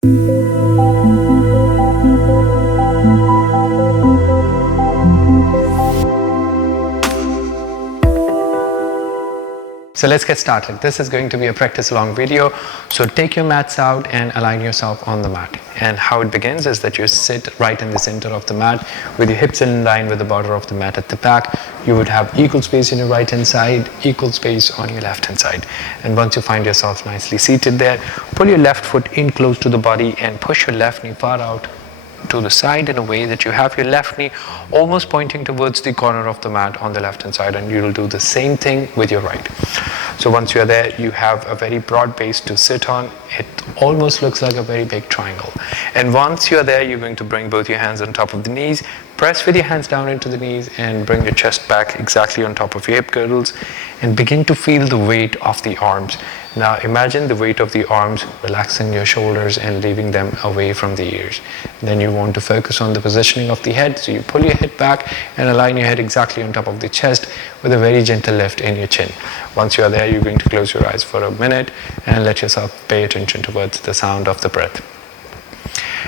So let's get started. This is going to be a practice long video. So take your mats out and align yourself on the mat. And how it begins is that you sit right in the center of the mat with your hips in line with the border of the mat at the back. You would have equal space on your right hand side, equal space on your left hand side. And once you find yourself nicely seated there, pull your left foot in close to the body and push your left knee far out to the side in a way that you have your left knee almost pointing towards the corner of the mat on the left hand side, and you will do the same thing with your right. So once you're there, you have a very broad base to sit on. It almost looks like a very big triangle. And once you're there, you're going to bring both your hands on top of the knees, press with your hands down into the knees and bring your chest back exactly on top of your hip girdles and begin to feel the weight of the arms. Now imagine the weight of the arms relaxing your shoulders and leaving them away from the ears. Then you want to focus on the positioning of the head, so you pull your head back and align your head exactly on top of the chest with a very gentle lift in your chin. Once you are there, you're going to close your eyes for a minute and let yourself pay attention towards the sound of the breath.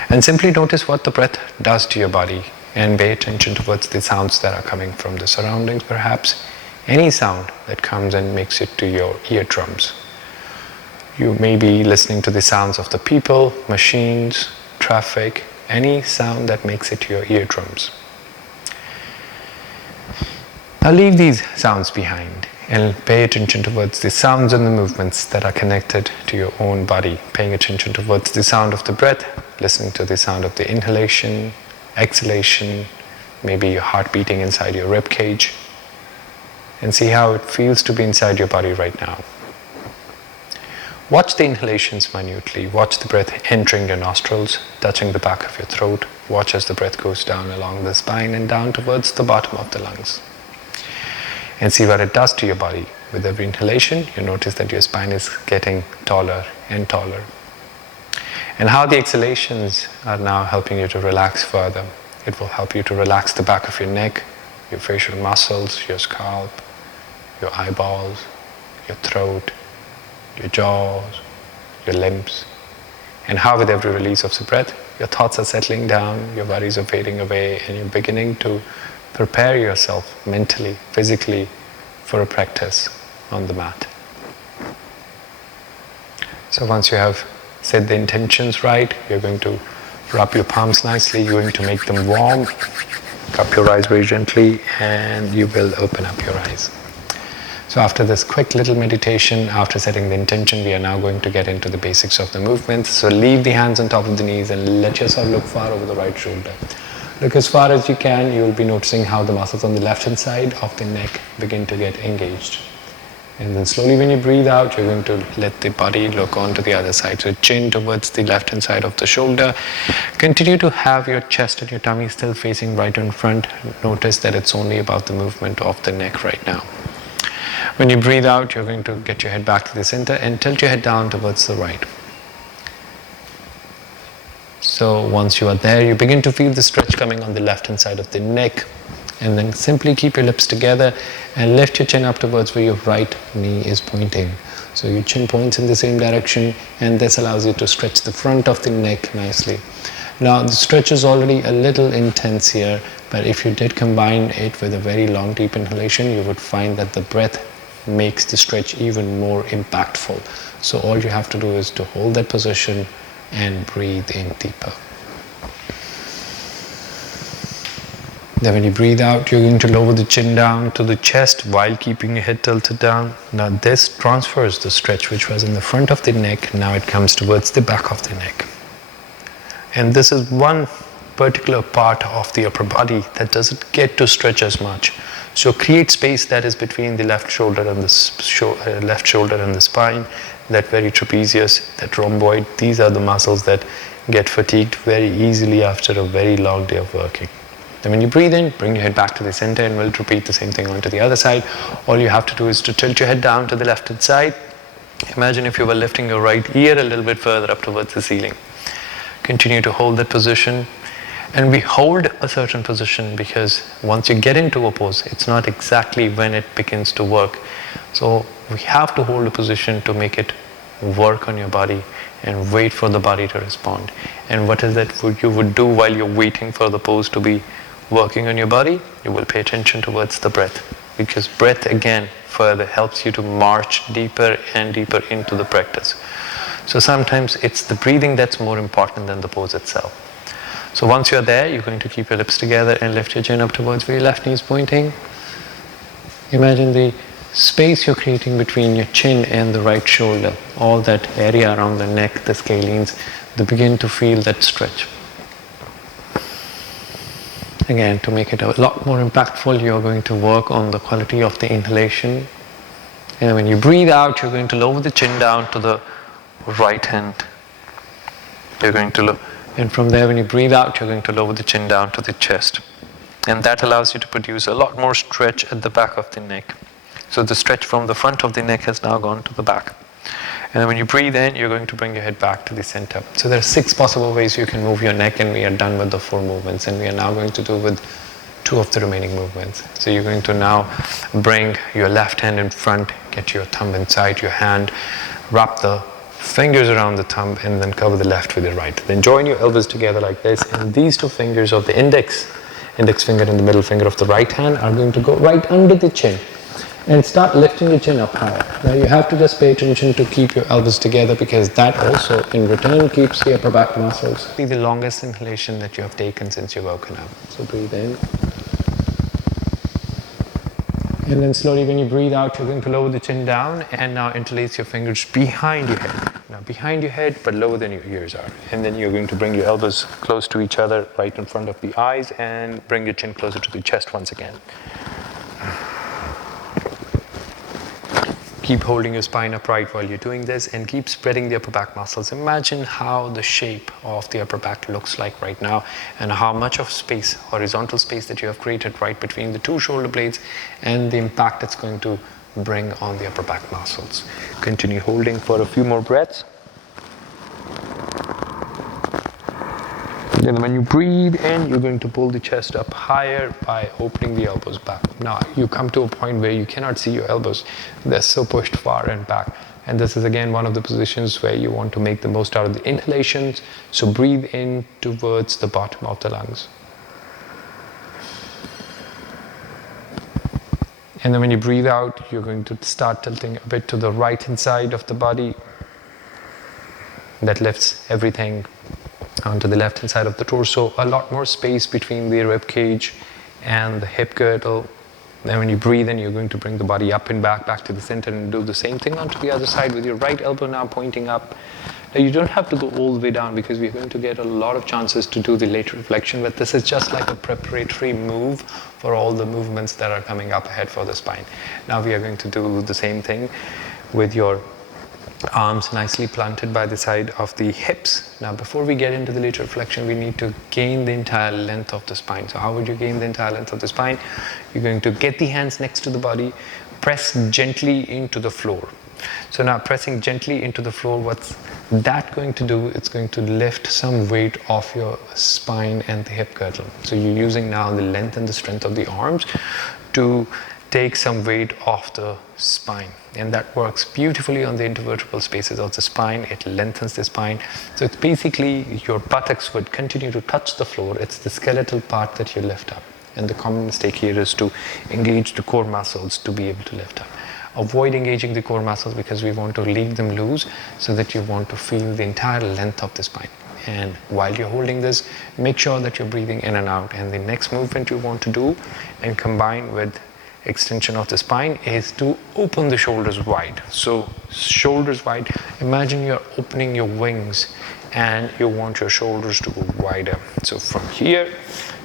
And simply notice what the breath does to your body and pay attention towards the sounds that are coming from the surroundings, perhaps any sound that comes and makes it to your eardrums. You may be listening to the sounds of the people, machines, traffic, any sound that makes it to your eardrums. Now leave these sounds behind and pay attention towards the sounds and the movements that are connected to your own body. Paying attention towards the sound of the breath, listening to the sound of the inhalation, exhalation, maybe your heart beating inside your rib cage, and see how it feels to be inside your body right now. Watch the inhalations minutely. Watch the breath entering your nostrils, touching the back of your throat. Watch as the breath goes down along the spine and down towards the bottom of the lungs. And see what it does to your body. With every inhalation, you notice that your spine is getting taller and taller. And how the exhalations are now helping you to relax further. It will help you to relax the back of your neck, your facial muscles, your scalp, your eyeballs, your throat, your jaws, your limbs. And how with every release of the breath, your thoughts are settling down, your worries are fading away, and you're beginning to prepare yourself mentally, physically for a practice on the mat. So once you have set the intentions right, you're going to rub your palms nicely, you're going to make them warm, cup your eyes very gently, and you will open up your eyes. So after this quick little meditation, after setting the intention, we are now going to get into the basics of the movement. So leave the hands on top of the knees and let yourself look far over the right shoulder. Look as far as you can. You will be noticing how the muscles on the left hand side of the neck begin to get engaged. And then slowly when you breathe out, you're going to let the body look onto the other side. So chin towards the left hand side of the shoulder. Continue to have your chest and your tummy still facing right in front. Notice that it's only about the movement of the neck right now. When you breathe out, you're going to get your head back to the center and tilt your head down towards the right. So once you are there, you begin to feel the stretch coming on the left hand side of the neck, and then simply keep your lips together and lift your chin up towards where your right knee is pointing. So your chin points in the same direction, and this allows you to stretch the front of the neck nicely. Now the stretch is already a little intense here, but if you did combine it with a very long deep inhalation, you would find that the breath makes the stretch even more impactful. So all you have to do is to hold that position and breathe in deeper. Then when you breathe out, you're going to lower the chin down to the chest while keeping your head tilted down. Now this transfers the stretch which was in the front of the neck. Now it comes towards the back of the neck. And this is one particular part of the upper body that doesn't get to stretch as much. So create space that is between the left shoulder and the spine, that very trapezius, that rhomboid. These are the muscles that get fatigued very easily after a very long day of working. Then when you breathe in, bring your head back to the center, and we'll repeat the same thing onto the other side. All you have to do is to tilt your head down to the left hand side. Imagine if you were lifting your right ear a little bit further up towards the ceiling. Continue to hold that position. And we hold a certain position because once you get into a pose, it's not exactly when it begins to work. So we have to hold a position to make it work on your body and wait for the body to respond. And what is that you would do while you're waiting for the pose to be working on your body? You will pay attention towards the breath, because breath again further helps you to march deeper and deeper into the practice. So sometimes it's the breathing that's more important than the pose itself. So once you're there, you're going to keep your lips together and lift your chin up towards where your left knee is pointing. Imagine the space you're creating between your chin and the right shoulder, all that area around the neck, the scalenes, they begin to feel that stretch. Again, to make it a lot more impactful, you're going to work on the quality of the inhalation. And when you breathe out, you're going to lower the chin down to the right hand. You're going to and from there, when you breathe out, you're going to lower the chin down to the chest. And that allows you to produce a lot more stretch at the back of the neck. So the stretch from the front of the neck has now gone to the back. And then when you breathe in, you're going to bring your head back to the center. So there are 6 possible ways you can move your neck, and we are done with the 4 movements. And we are now going to do with 2 of the remaining movements. So you're going to now bring your left hand in front, get your thumb inside your hand, wrap the fingers around the thumb, and then cover the left with the right. Then join your elbows together like this, and these 2 fingers of the index finger and the middle finger of the right hand are going to go right under the chin and start lifting the chin up higher. Now you have to just pay attention to keep your elbows together, because that also in return keeps the upper back muscles. Be the longest inhalation that you have taken since you've woken up. So breathe in. And then slowly when you breathe out, you're going to lower the chin down, and now interlace your fingers behind your head. Now behind your head, but lower than your ears are. And then you're going to bring your elbows close to each other, right in front of the eyes, and bring your chin closer to the chest once again. Keep holding your spine upright while you're doing this, and keep spreading the upper back muscles. Imagine how the shape of the upper back looks like right now, and how much of space, horizontal space, that you have created right between the 2 shoulder blades, and the impact it's going to bring on the upper back muscles. Continue holding for a few more breaths. Then when you breathe in, you're going to pull the chest up higher by opening the elbows back. Now you come to a point where you cannot see your elbows. They're so pushed far and back. And this is again one of the positions where you want to make the most out of the inhalations. So breathe in towards the bottom of the lungs. And then when you breathe out, you're going to start tilting a bit to the right hand side of the body. That lifts everything onto the left hand side of the torso. A lot more space between the rib cage and the hip girdle. Then when you breathe in, you're going to bring the body up and back to the center, and do the same thing onto the other side with your right elbow now pointing up. Now you don't have to go all the way down, because we're going to get a lot of chances to do the lateral flexion, but this is just like a preparatory move for all the movements that are coming up ahead for the spine. Now we are going to do the same thing with your arms nicely planted by the side of the hips. Now before we get into the lateral flexion, we need to gain the entire length of the spine. So how would you gain the entire length of the spine? You're going to get the hands next to the body, press gently into the floor. So now pressing gently into the floor, what's that going to do? It's going to lift some weight off your spine and the hip girdle. So you're using now the length and the strength of the arms to take some weight off the spine, and that works beautifully on the intervertebral spaces of the spine. It lengthens the spine. So it's basically your buttocks would continue to touch the floor. It's the skeletal part that you lift up, and the common mistake here is to engage the core muscles to be able to lift up. Avoid engaging the core muscles, because we want to leave them loose, so that you want to feel the entire length of the spine. And while you're holding this, make sure that you're breathing in and out. And the next movement you want to do and combine with extension of the spine is to open the shoulders wide. So shoulders wide, imagine you're opening your wings and you want your shoulders to go wider. So from here,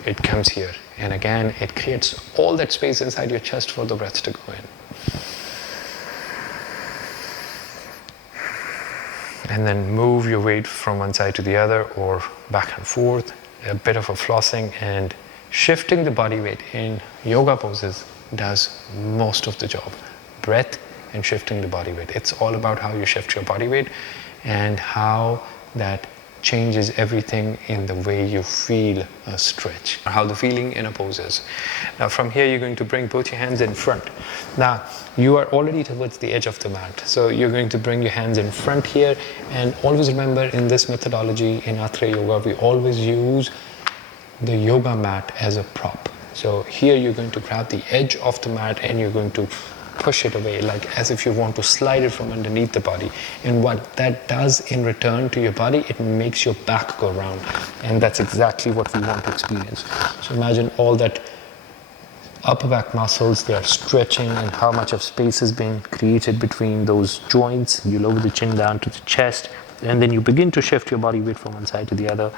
it comes here. And again, it creates all that space inside your chest for the breath to go in. And then move your weight from one side to the other, or back and forth, a bit of a flossing, and shifting the body weight in yoga poses does most of the job. Breath and shifting the body weight. It's all about how you shift your body weight and how that changes everything in the way you feel a stretch, or how the feeling in a pose is. Now from here you're going to bring both your hands in front. Now you are already towards the edge of the mat, so you're going to bring your hands in front here, and always remember in this methodology in AtréYoga we always use the yoga mat as a prop. So here you're going to grab the edge of the mat and you're going to push it away, like as if you want to slide it from underneath the body. And what that does in return to your body, it makes your back go round, and that's exactly what we want to experience. So imagine all that upper back muscles, they are stretching, and how much of space is being created between those joints. You lower the chin down to the chest, and then you begin to shift your body weight from one side to the other.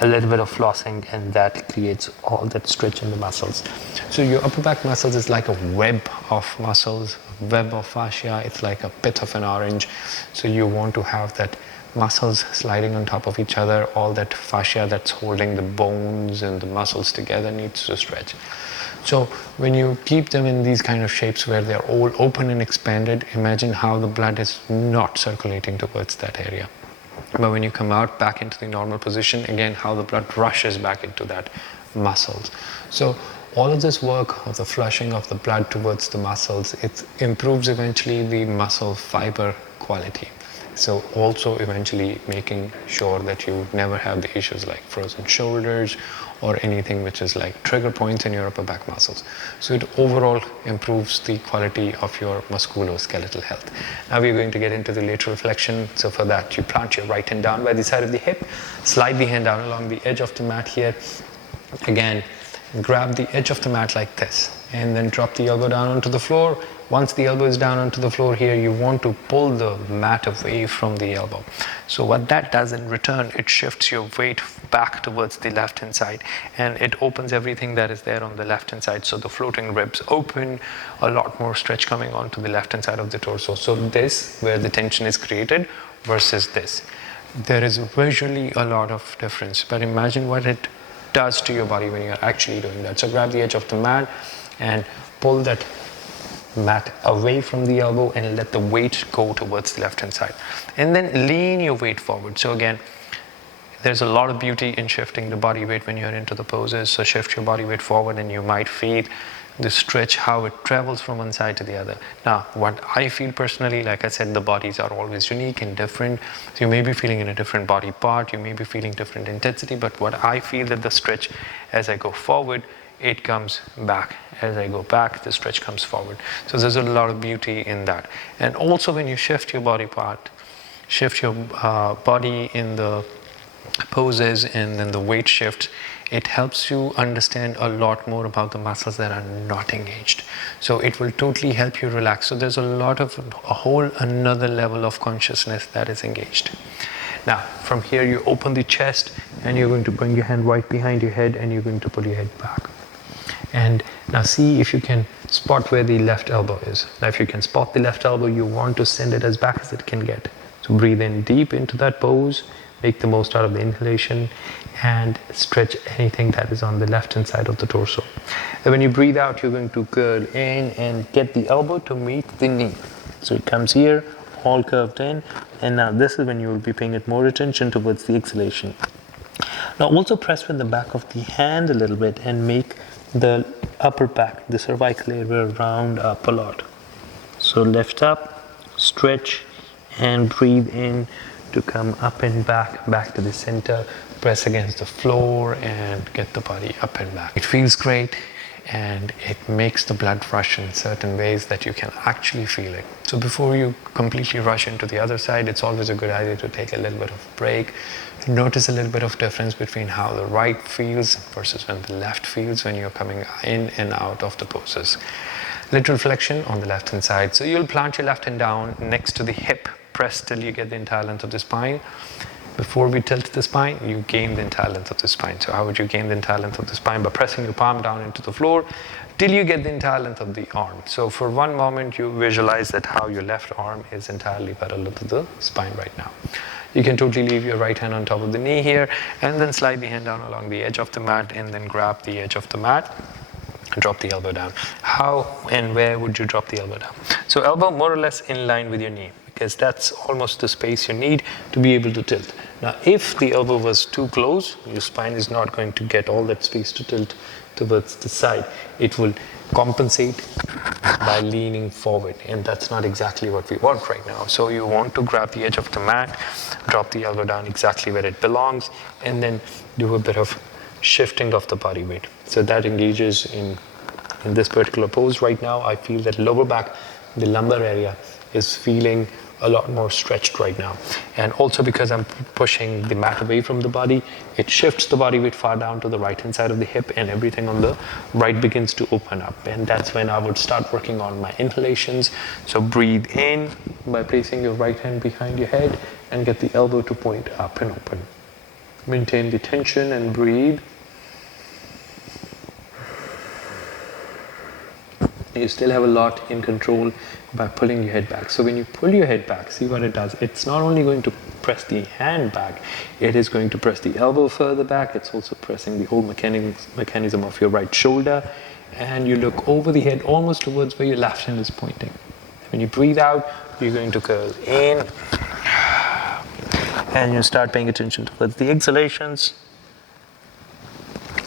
A little bit of flossing, and that creates all that stretch in the muscles. So your upper back muscles is like a web of muscles, web of fascia. It's like a pit of an orange. So you want to have that muscles sliding on top of each other. All that fascia that's holding the bones and the muscles together needs to stretch. So when you keep them in these kind of shapes where they're all open and expanded, imagine how the blood is not circulating towards that area. But when you come out back into the normal position, again, how the blood rushes back into that muscles. So all of this work of the flushing of the blood towards the muscles, it improves eventually the muscle fiber quality. So also eventually making sure that you never have the issues like frozen shoulders or anything which is like trigger points in your upper back muscles. So it overall improves the quality of your musculoskeletal health. Now we're going to get into the lateral flexion. So for that, you plant your right hand down by the side of the hip, slide the hand down along the edge of the mat here. Again, grab the edge of the mat like this, and then drop the elbow down onto the floor. Once the elbow is down onto the floor here, you want to pull the mat away from the elbow. So what that does in return, it shifts your weight back towards the left hand side, and it opens everything that is there on the left hand side. So the floating ribs open, a lot more stretch coming onto the left hand side of the torso. So this, where the tension is created, versus this, there is visually a lot of difference. But imagine what it does to your body when you're actually doing that. So grab the edge of the mat and pull that mat away from the elbow and let the weight go towards the left hand side, and then lean your weight forward. So again, there's a lot of beauty in shifting the body weight when you're into the poses. So shift your body weight forward and you might feel the stretch, how it travels from one side to the other. Now what I feel personally, like I said, the bodies are always unique and different. So you may be feeling in a different body part, you may be feeling different intensity, but what I feel that the stretch, as I go forward, it comes back. As I go back, the stretch comes forward. So there's a lot of beauty in that. And also when you shift your body part, shift your body in the poses, and then the weight shift, it helps you understand a lot more about the muscles that are not engaged. So it will totally help you relax. So there's a whole another level of consciousness that is engaged. Now from here you open the chest, and you're going to bring your hand right behind your head, and you're going to pull your head back. And now see if you can spot where the left elbow is. Now if you can spot the left elbow, you want to send it as back as it can get. So breathe in deep into that pose, make the most out of the inhalation, and stretch anything that is on the left hand side of the torso. And when you breathe out, you're going to curl in and get the elbow to meet the knee. So it comes here, all curved in, and now this is when you will be paying it more attention towards the exhalation. Now also press with the back of the hand a little bit and make the upper back, the cervical area, round up a lot. So lift up, stretch, and breathe in to come up and back to the center. Press against the floor and get the body up and back. It feels great, and it makes the blood rush in certain ways that you can actually feel it. So before you completely rush into the other side, it's always a good idea to take a little bit of break. Notice a little bit of difference between how the right feels versus when the left feels when you're coming in and out of the poses. Lateral flexion on the left hand side. So you'll plant your left hand down next to the hip, press till you get the entire length of the spine. Before we tilt the spine, you gain the entire length of the spine. So how would you gain the entire length of the spine? By pressing your palm down into the floor till you get the entire length of the arm. So for one moment, you visualize that how your left arm is entirely parallel to the spine right now. You can totally leave your right hand on top of the knee here, and then slide the hand down along the edge of the mat, and then grab the edge of the mat and drop the elbow down. How and where would you drop the elbow down? So elbow more or less in line with your knee. because that's almost the space you need to be able to tilt. Now, if the elbow was too close, your spine is not going to get all that space to tilt towards the side. It will compensate by leaning forward, and that's not exactly what we want right now. So you want to grab the edge of the mat, drop the elbow down exactly where it belongs, and then do a bit of shifting of the body weight. So that engages in this particular pose right now. I feel that lower back, the lumbar area, is feeling a lot more stretched right now. And also because I'm pushing the mat away from the body, it shifts the body weight far down to the right hand side of the hip, and everything on the right begins to open up. And that's when I would start working on my inhalations. So breathe in by placing your right hand behind your head and get the elbow to point up and open. Maintain the tension and breathe. You still have a lot in control by pulling your head back. So when you pull your head back, see what it does. It's not only going to press the hand back, it is going to press the elbow further back. It's also pressing the whole mechanism of your right shoulder. And you look over the head almost towards where your left hand is pointing. When you breathe out, you're going to curl in. And you start paying attention towards the exhalations.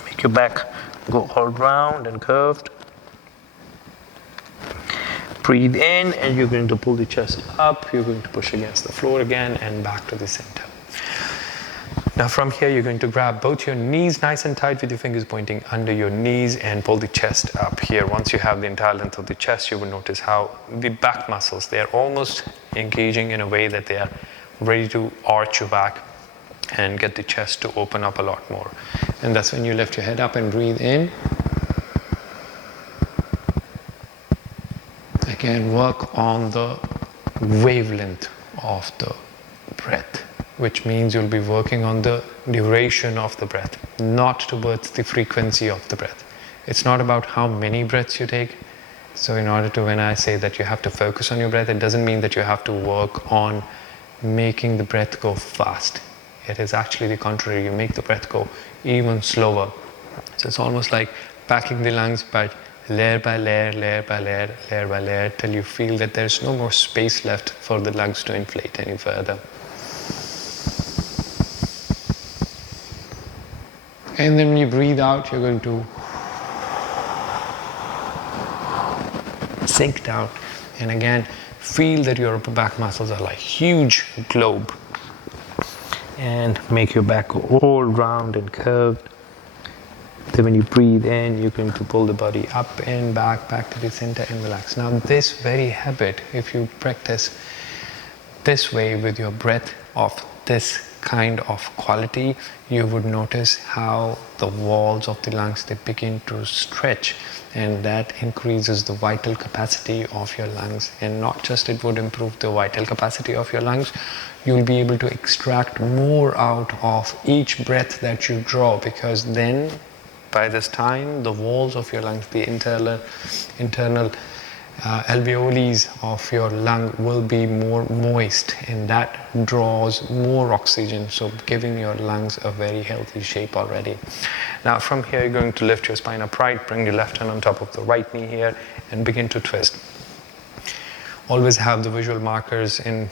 Make your back go all round and curved. Breathe in, and you're going to pull the chest up. You're going to push against the floor again and back to the center. Now from here, you're going to grab both your knees nice and tight with your fingers pointing under your knees and pull the chest up here. Once you have the entire length of the chest, you will notice how the back muscles, they are almost engaging in a way that they are ready to arch your back and get the chest to open up a lot more. And that's when you lift your head up and breathe in. Again, work on the wavelength of the breath, which means you'll be working on the duration of the breath, not towards the frequency of the breath. It's not about how many breaths you take. So in order to, when I say that you have to focus on your breath, it doesn't mean that you have to work on making the breath go fast. It is actually the contrary. You make the breath go even slower. So it's almost like packing the lungs, but layer by layer, layer by layer, layer by layer, till you feel that there's no more space left for the lungs to inflate any further. And then when you breathe out, you're going to sink down. And again, feel that your upper back muscles are like huge globe. And make your back go all round and curved. Then when you breathe in, you're going to pull the body up and back to the center and relax. Now this very habit, if you practice this way with your breath of this kind of quality, you would notice how the walls of the lungs, they begin to stretch, and that increases the vital capacity of your lungs. And not just it would improve the vital capacity of your lungs, you'll be able to extract more out of each breath that you draw, because then by this time, the walls of your lungs, the internal alveoli of your lung will be more moist, and that draws more oxygen, so giving your lungs a very healthy shape already. Now from here, you're going to lift your spine upright, bring your left hand on top of the right knee here, and begin to twist. Always have the visual markers in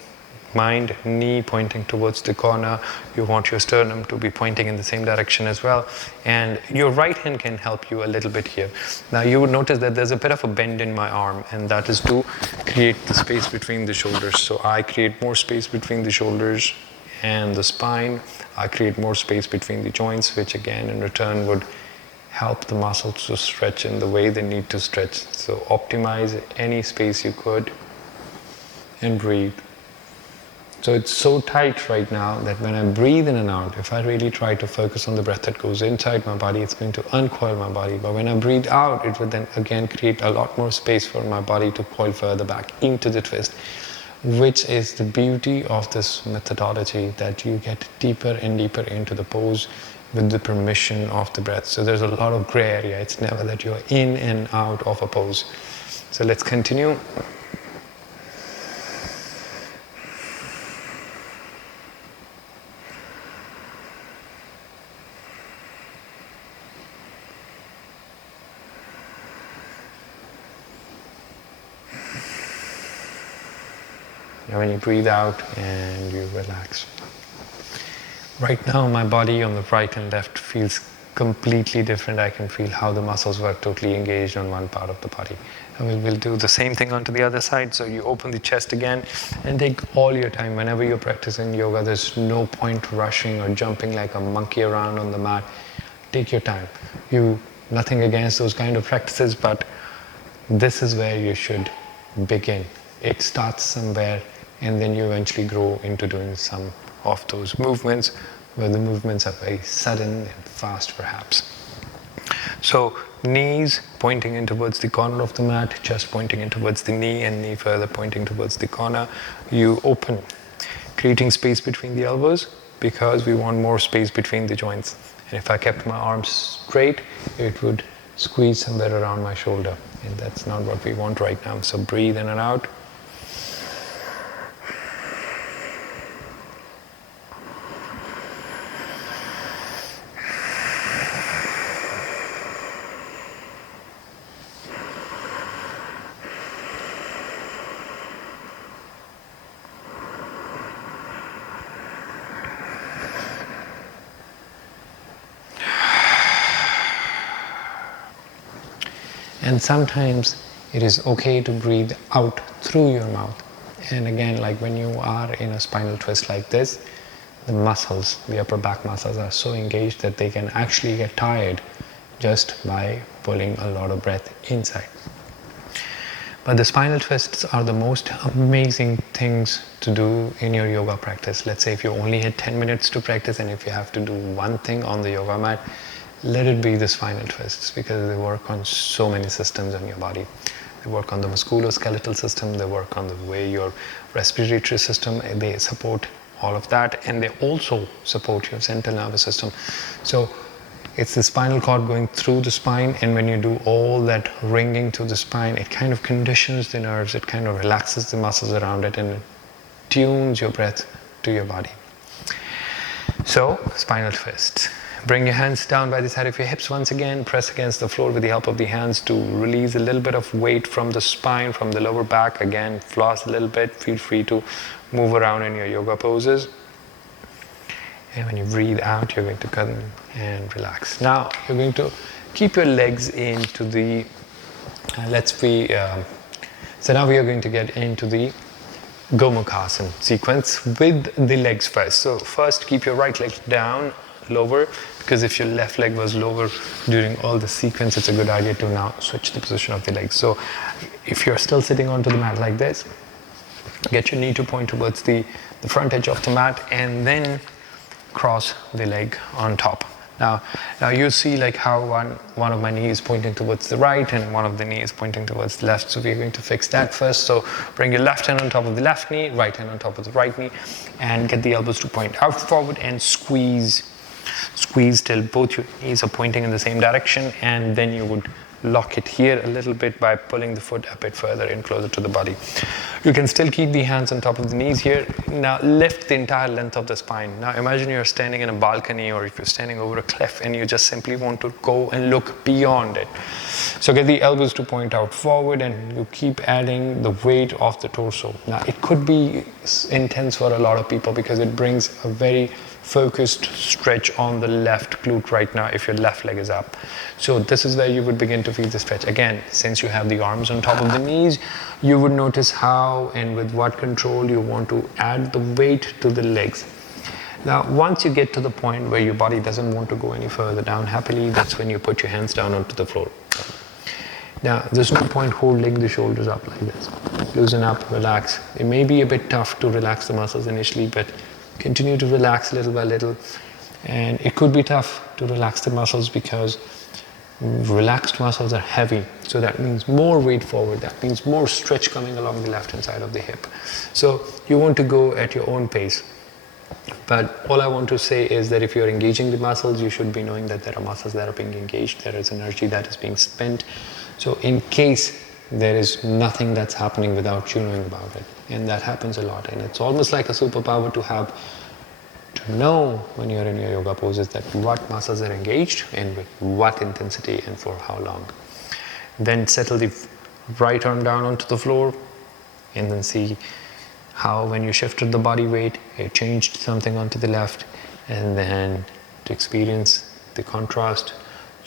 mind, knee pointing towards the corner. You want your sternum to be pointing in the same direction as well, and your right hand can help you a little bit here. Now you would notice that there's a bit of a bend in my arm, and that is to create the space between the shoulders. So I create more space between the shoulders and the spine. I create more space between the joints, which again in return would help the muscles to stretch in the way they need to stretch. So optimize any space you could and breathe. So it's so tight right now that when I breathe in and out, if I really try to focus on the breath that goes inside my body, it's going to uncoil my body. But when I breathe out, it would then again create a lot more space for my body to coil further back into the twist, which is the beauty of this methodology, that you get deeper and deeper into the pose with the permission of the breath. So there's a lot of gray area. It's never that you're in and out of a pose. So let's continue. And when you breathe out and you relax. Right now my body on the right and left feels completely different. I can feel how the muscles were totally engaged on one part of the body. And we'll do the same thing onto the other side. So you open the chest again and take all your time. Whenever you're practicing yoga, there's no point rushing or jumping like a monkey around on the mat. Take your time. Nothing against those kind of practices, but this is where you should begin. It starts somewhere and then you eventually grow into doing some of those movements where the movements are very sudden and fast perhaps. So knees pointing in towards the corner of the mat, chest pointing in towards the knee and knee further pointing towards the corner. You open, creating space between the elbows because we want more space between the joints. And if I kept my arms straight, it would squeeze somewhere around my shoulder. And that's not what we want right now. So breathe in and out. And sometimes it is okay to breathe out through your mouth. And again, like when you are in a spinal twist like this, the muscles, the upper back muscles are so engaged that they can actually get tired just by pulling a lot of breath inside. But the spinal twists are the most amazing things to do in your yoga practice. Let's say if you only had 10 minutes to practice and if you have to do one thing on the yoga mat, let it be the spinal twists because they work on so many systems in your body. They work on the musculoskeletal system, they work on the way your respiratory system, they support all of that, and they also support your central nervous system. So it's the spinal cord going through the spine, and when you do all that ringing through the spine, it kind of conditions the nerves, it kind of relaxes the muscles around it, and it tunes your breath to your body. So, spinal twists. Bring your hands down by the side of your hips once again. Press against the floor with the help of the hands to release a little bit of weight from the spine, from the lower back. Again, floss a little bit. Feel free to move around in your yoga poses. And when you breathe out, you're going to come and relax. Now, you're going to keep your legs into the... So now we are going to get into the Gomukhasana sequence with the legs first. So first, keep your right leg down, lower, because if your left leg was lower during all the sequence, it's a good idea to now switch the position of the legs. So if you're still sitting onto the mat like this, get your knee to point towards the front edge of the mat and then cross the leg on top. Now you see like how one of my knees pointing towards the right and one of the knees pointing towards the left. So we're going to fix that first. So bring your left hand on top of the left knee, right hand on top of the right knee, and get the elbows to point out forward and squeeze till both your knees are pointing in the same direction, and then you would lock it here a little bit by pulling the foot a bit further in closer to the body. You can still keep the hands on top of the knees here. Now lift the entire length of the spine. Now imagine you're standing in a balcony or if you're standing over a cliff and you just simply want to go and look beyond it. So get the elbows to point out forward and you keep adding the weight of the torso. Now it could be intense for a lot of people because it brings a very focused stretch on the left glute right now if your left leg is up. So this is where you would begin to feel the stretch. Again, since you have the arms on top of the knees, you would notice how and with what control you want to add the weight to the legs. Now, once you get to the point where your body doesn't want to go any further down happily, that's when you put your hands down onto the floor. Now, there's no point holding the shoulders up like this. Loosen up, relax. It may be a bit tough to relax the muscles initially, but continue to relax little by little. And it could be tough to relax the muscles because relaxed muscles are heavy. So that means more weight forward. That means more stretch coming along the left hand side of the hip. So you want to go at your own pace. But all I want to say is that if you're engaging the muscles, you should be knowing that there are muscles that are being engaged. There is energy that is being spent. So in case there is nothing that's happening without you knowing about it. And that happens a lot. And it's almost like a superpower to know when you're in your yoga poses that what muscles are engaged and with what intensity and for how long. Then settle the right arm down onto the floor and then see how when you shifted the body weight, you changed something onto the left, and then to experience the contrast,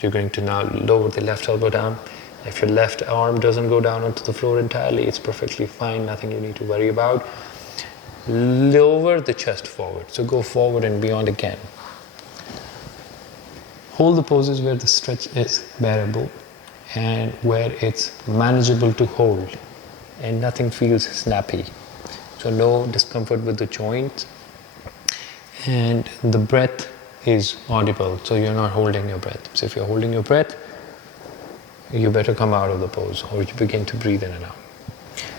you're going to now lower the left elbow down. If your left arm doesn't go down onto the floor entirely, it's perfectly fine, nothing you need to worry about. Lower the chest forward, so go forward and beyond again. Hold the poses where the stretch is bearable and where it's manageable to hold and nothing feels snappy. So no discomfort with the joints, and the breath is audible, so you're not holding your breath. So if you're holding your breath, you better come out of the pose or you begin to breathe in and out.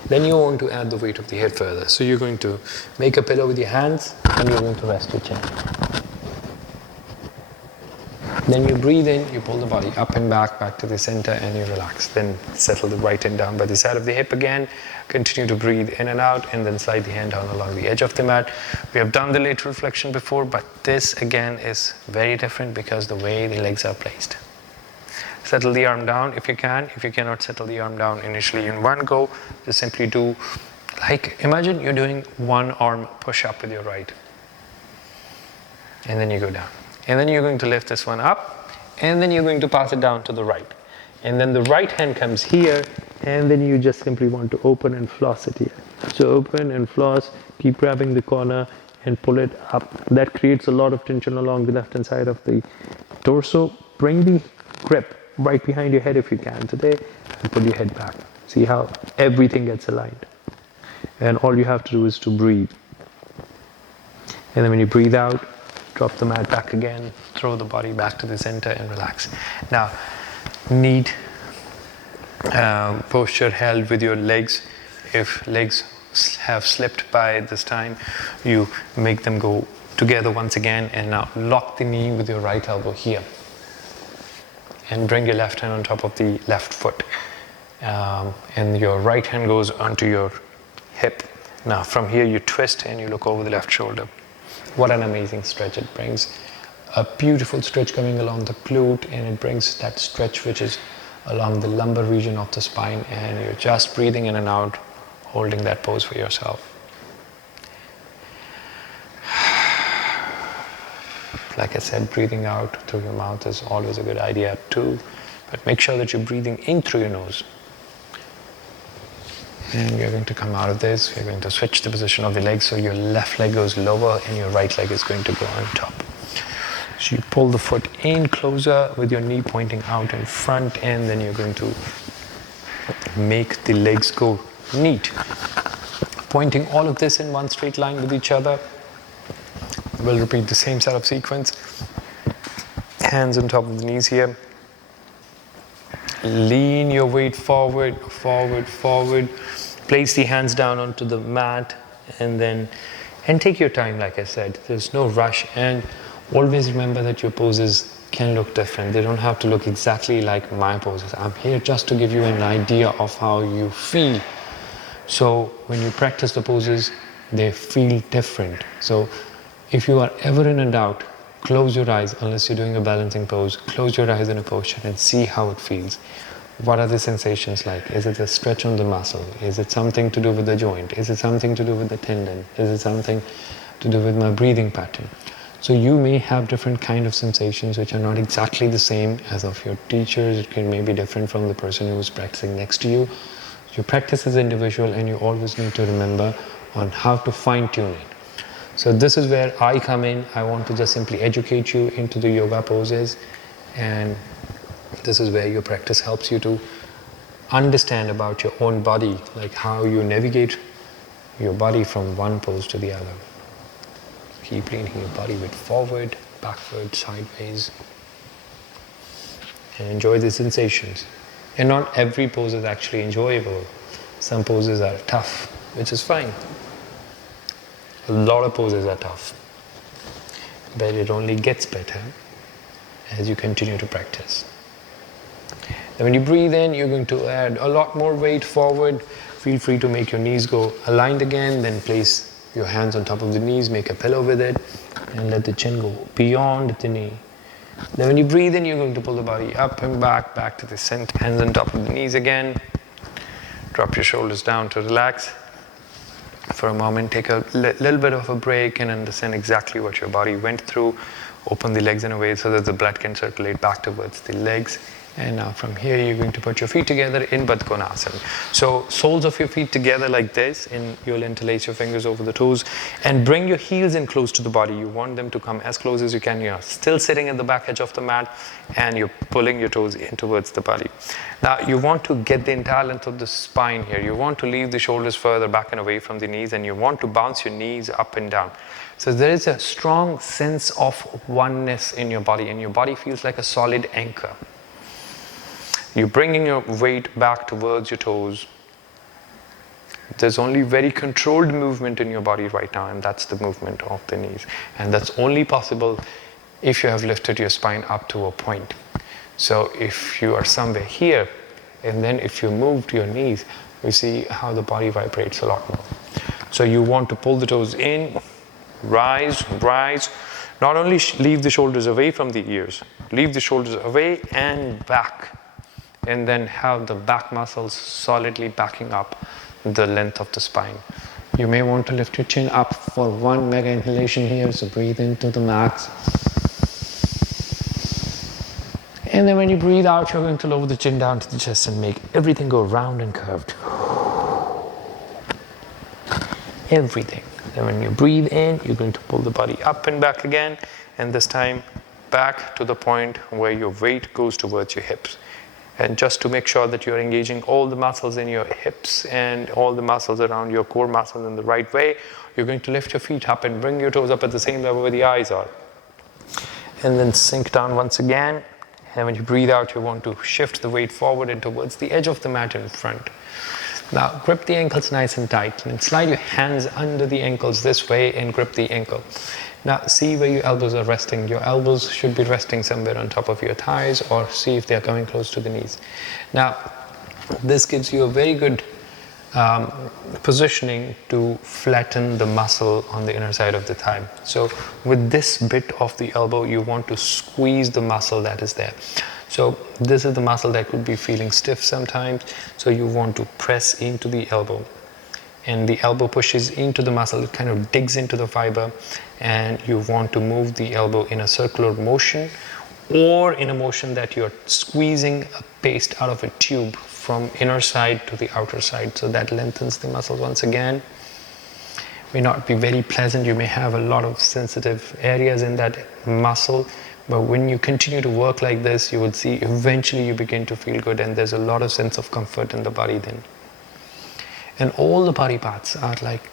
Then you want to add the weight of the head further. So you're going to make a pillow with your hands and you're going to rest your chin. Then you breathe in, you pull the body up and back to the center, and you relax. Then settle the right hand down by the side of the hip again. Continue to breathe in and out, and then slide the hand down along the edge of the mat. We have done the lateral flexion before, but this again is very different because the way the legs are placed. Settle the arm down if you can. If you cannot settle the arm down initially in one go, just simply do, like, imagine you're doing one arm push-up with your right. And then you go down. And then you're going to lift this one up, and then you're going to pass it down to the right. And then the right hand comes here, and then you just simply want to open and floss it here. So open and floss, keep grabbing the corner and pull it up. That creates a lot of tension along the left hand side of the torso. Bring the grip right behind your head if you can today, and pull your head back. See how everything gets aligned. And all you have to do is to breathe. And then when you breathe out, drop the mat back again, throw the body back to the center and relax. Now, neat posture held with your legs. If legs have slipped by this time, you make them go together once again, and now lock the knee with your right elbow here. And bring your left hand on top of the left foot. And your right hand goes onto your hip. Now from here you twist and you look over the left shoulder. What an amazing stretch it brings. A beautiful stretch coming along the glute, and it brings that stretch which is along the lumbar region of the spine, and you're just breathing in and out, holding that pose for yourself. Like I said, breathing out through your mouth is always a good idea too, but make sure that you're breathing in through your nose. And you're going to come out of this, you're going to switch the position of the leg, so your left leg goes lower and your right leg is going to go on top. So you pull the foot in closer with your knee pointing out in front, and then you're going to make the legs go neat. Pointing all of this in one straight line with each other. We'll repeat the same set of sequence. Hands on top of the knees here. Lean your weight forward, forward, forward. Place the hands down onto the mat, and take your time, like I said. There's no rush, and always remember that your poses can look different. They don't have to look exactly like my poses. I'm here just to give you an idea of how you feel. So when you practice the poses, they feel different. So if you are ever in a doubt, close your eyes, unless you're doing a balancing pose. Close your eyes in a posture and see how it feels. What are the sensations like? Is it a stretch on the muscle? Is it something to do with the joint? Is it something to do with the tendon? Is it something to do with my breathing pattern? So you may have different kind of sensations which are not exactly the same as of your teachers. It can maybe different from the person who is practicing next to you. Your practice is individual, and you always need to remember on how to fine-tune it. So this is where I come in. I want to just simply educate you into the yoga poses, and this is where your practice helps you to understand about your own body, like how you navigate your body from one pose to the other. Keep leaning your body weight forward, backward, sideways, and enjoy the sensations. And not every pose is actually enjoyable. Some poses are tough, which is fine. A lot of poses are tough, but it only gets better as you continue to practice. Then when you breathe in, you're going to add a lot more weight forward. Feel free to make your knees go aligned again, then place your hands on top of the knees, make a pillow with it, and let the chin go beyond the knee. Then when you breathe in, you're going to pull the body up and back to the center. Hands on top of the knees again. Drop your shoulders down to relax. for a moment, take a little bit of a break and understand exactly what your body went through. Open the legs in a way so that the blood can circulate back towards the legs. And now from here, you're going to put your feet together in Baddha Konasana. So soles of your feet together like this, and you'll interlace your fingers over the toes and bring your heels in close to the body. You want them to come as close as you can. You're still sitting at the back edge of the mat and you're pulling your toes in towards the body. Now you want to get the entire length of the spine here. You want to leave the shoulders further back and away from the knees, and you want to bounce your knees up and down. So there is a strong sense of oneness in your body, and your body feels like a solid anchor. You're bringing your weight back towards your toes. There's only very controlled movement in your body right now, and that's the movement of the knees. And that's only possible if you have lifted your spine up to a point. So if you are somewhere here, and then if you moved your knees, you see how the body vibrates a lot more. So you want to pull the toes in, rise, rise. Not only leave the shoulders away from the ears, leave the shoulders away and back. And then have the back muscles solidly backing up the length of the spine. You may want to lift your chin up for one mega inhalation here, so breathe into the max. And then when you breathe out, you're going to lower the chin down to the chest and make everything go round and curved. Everything. Then when you breathe in, you're going to pull the body up and back again, and this time back to the point where your weight goes towards your hips. And just to make sure that you're engaging all the muscles in your hips and all the muscles around your core muscles in the right way, you're going to lift your feet up and bring your toes up at the same level where the eyes are. And then sink down once again. And when you breathe out, you want to shift the weight forward and towards the edge of the mat in front. Now grip the ankles nice and tight, and slide your hands under the ankles this way and grip the ankle. Now see where your elbows are resting. Your elbows should be resting somewhere on top of your thighs, or see if they are coming close to the knees. Now this gives you a very good positioning to flatten the muscle on the inner side of the thigh. So with this bit of the elbow, you want to squeeze the muscle that is there. So this is the muscle that could be feeling stiff sometimes. So you want to press into the elbow, and the elbow pushes into the muscle. It kind of digs into the fiber, and you want to move the elbow in a circular motion, or in a motion that you're squeezing a paste out of a tube from inner side to the outer side. So that lengthens the muscles once again. May not be very pleasant. You may have a lot of sensitive areas in that muscle, but when you continue to work like this, you will see eventually you begin to feel good, and there's a lot of sense of comfort in the body then. And all the body parts are like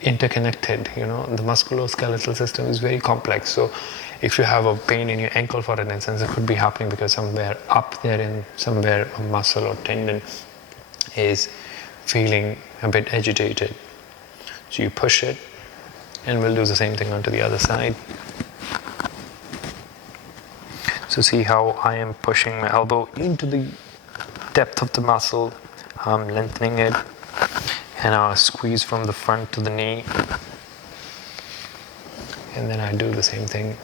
interconnected, you know. The musculoskeletal system is very complex. So if you have a pain in your ankle, for an instance, it could be happening because somewhere up there in somewhere a muscle or tendon is feeling a bit agitated. So you push it, and we'll do the same thing onto the other side. So see how I am pushing my elbow into the depth of the muscle. I'm lengthening it, and I'll squeeze from the front to the knee. And then I do the same thing,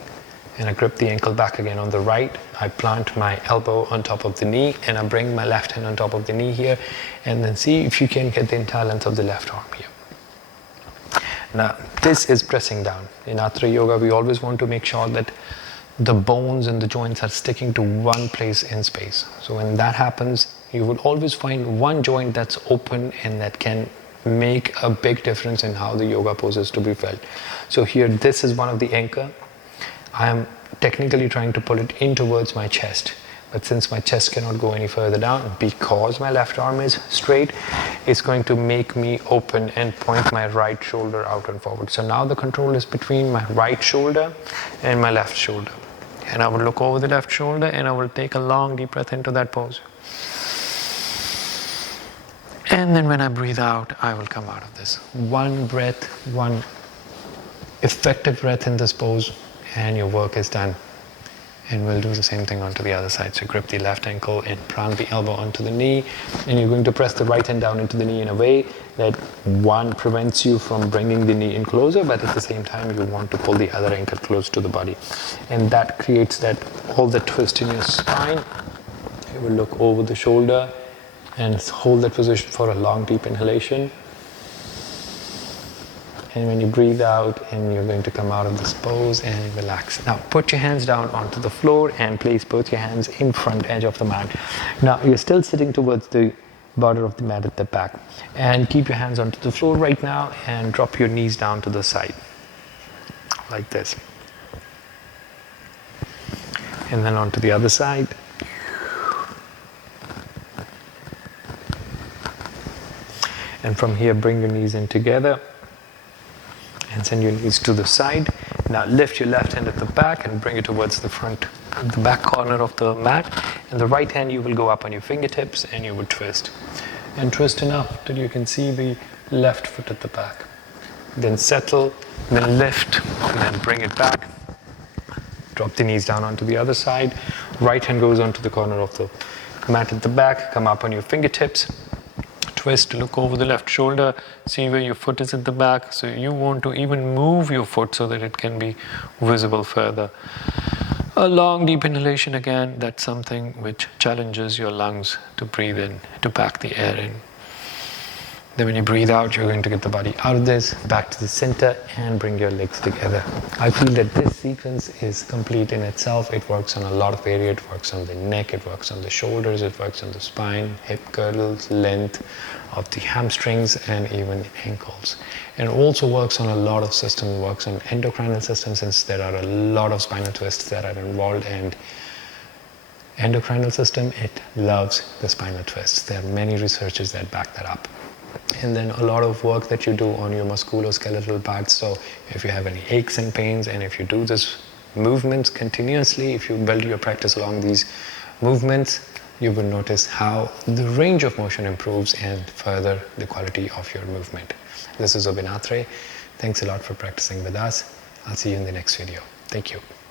and I grip the ankle back again. On the right, I plant my elbow on top of the knee, and I bring my left hand on top of the knee here, and then see if you can get the entire length of the left arm here. Now this is pressing down. In AtréYoga, we always want to make sure that the bones and the joints are sticking to one place in space. So when that happens, you will always find one joint that's open, and that can make a big difference in how the yoga poses to be felt. So here, this is one of the anchor. I am technically trying to pull it in towards my chest, but since my chest cannot go any further down because my left arm is straight, it's going to make me open and point my right shoulder out and forward. So now the control is between my right shoulder and my left shoulder. And I will look over the left shoulder, and I will take a long deep breath into that pose. And then when I breathe out, I will come out of this. One breath, one effective breath in this pose, and your work is done. And we'll do the same thing onto the other side. So grip the left ankle and plant the elbow onto the knee, and you're going to press the right hand down into the knee in a way that one prevents you from bringing the knee in closer, but at the same time you want to pull the other ankle close to the body. And that creates that all the twist in your spine. You will look over the shoulder and hold that position for a long deep inhalation. And when you breathe out, and you're going to come out of this pose and relax. Now put your hands down onto the floor and place both your hands in front edge of the mat. Now you're still sitting towards the border of the mat at the back, and keep your hands onto the floor right now and drop your knees down to the side like this, and then onto the other side. And from here, bring your knees in together and send your knees to the side. Now lift your left hand at the back and bring it towards the front, the back corner of the mat. And the right hand, you will go up on your fingertips and you will twist. And twist enough till you can see the left foot at the back. Then settle, then lift, and then bring it back. Drop the knees down onto the other side. Right hand goes onto the corner of the mat at the back. Come up on your fingertips. Twist, look over the left shoulder, see where your foot is at the back. So you want to even move your foot so that it can be visible further. A long deep inhalation again, that's something which challenges your lungs to breathe in, to pack the air in. Then when you breathe out, you're going to get the body out of this, back to the center, and bring your legs together. I feel that this sequence is complete in itself. It works on a lot of areas. It works on the neck, it works on the shoulders, it works on the spine, hip girdles, length of the hamstrings, and even ankles. And it also works on a lot of systems. It works on endocrinal system, since there are a lot of spinal twists that are involved, and endocrinal system, it loves the spinal twists. There are many researchers that back that up. And then a lot of work that you do on your musculoskeletal parts. So if you have any aches and pains, and if you do this movements continuously, if you build your practice along these movements, you will notice how the range of motion improves and further the quality of your movement. This is Zubin. Thanks a lot for practicing with us. I'll see you in the next video. Thank you.